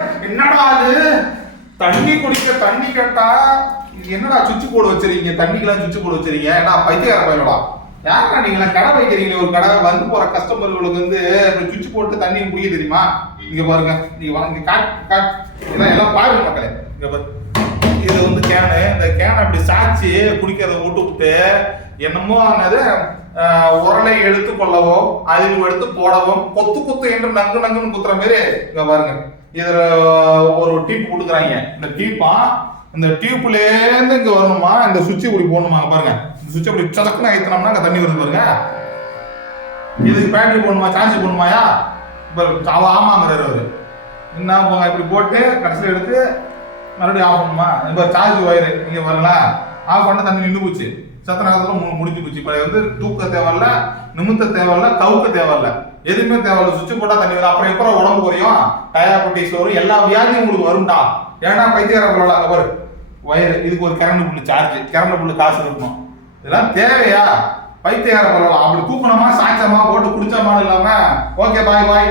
என்னடா அது தண்ணி குடிக்க தண்ணி கேட்டா என்னடா சுவிட்ச் போர்டு வச்சிருக்கீங்க? தண்ணிக்கெல்லாம் சுவிட்ச் போர்டு வச்சிருக்கீங்க? ஏன்னா பைத்தியக்கார பையனோட யாரா நீங்களா கடை வைக்கிறீங்களே, ஒரு கடை வந்து போற கஸ்டமர்களுக்கு வந்து சுவிட்ச் போட்டு தண்ணி குடிக்க தெரியுமா? இங்க பாருங்க, நீங்க வாங்க காட் இதெல்லாம் எல்லாம் பாருங்க மக்களே. இங்க பாரு, இது வந்து கேனு. இந்த கேனை அப்படி சாய்ச்சி குடிக்கிறத விட்டு என்னமோ ஆனது உரலை எடுத்து கொள்ளவோ அதில் எடுத்து போடவும் கொத்து என்று நங்குன்னு குத்துற மாதிரி. இங்க பாருங்க, இதுல ஒரு டீப் கொடுக்குறாங்க. இந்த டீப்பா இந்த டியூப்லேருந்து இங்க வரணுமா, இந்த சுவிட்ச் இப்படி போடணுமா? பாருங்க, இந்த சுவிட்ச் இப்படி சலக்குன்னு ஏற்றினோம்னா அங்கே தண்ணி வருது பாருங்க. இதுக்கு பேட்டரி போடணுமா, சார்ஜ் போடணுமாயா? இப்போ ஆமாங்கிறாரு அவரு. என்ன போங்க இப்படி போட்டு கடைசியில் எடுத்து மறுபடியும் ஆஃப் பண்ணுமா? இப்போ சார்ஜ் ஒயரு இங்கே வரல, ஆஃப் பண்ண தண்ணி நின்று போச்சு. சத்த நேரத்தில் முடிஞ்சு போச்சு. இப்போ வந்து தூக்க தேவையில்ல, நிமித்த தேவையில்ல, கவுக்க தேவையில்ல, எதுவுமே தேவையில்ல. சுவிட்ச் போட்டால் தண்ணி வரும். அப்புறம் எப்போ உடம்பு குறையும்? டயாபெட்டிஸ் வரும், எல்லா வியாதியும் உங்களுக்கு வரும்டா. ஏன்னா பைத்தியக்கார போல அங்கே பாரு ஒயரு, இதுக்கு ஒரு கரண்ட் புல்லு சார்ஜ், கரண்ட் புல்லு காசு இருக்கணும். இதெல்லாம் தேவையா? பைத்தியக்கார போல அப்படி தூக்கணுமா, சாய்ச்சமா போட்டு குடிச்சோமா இல்லாம ஓகே பாய்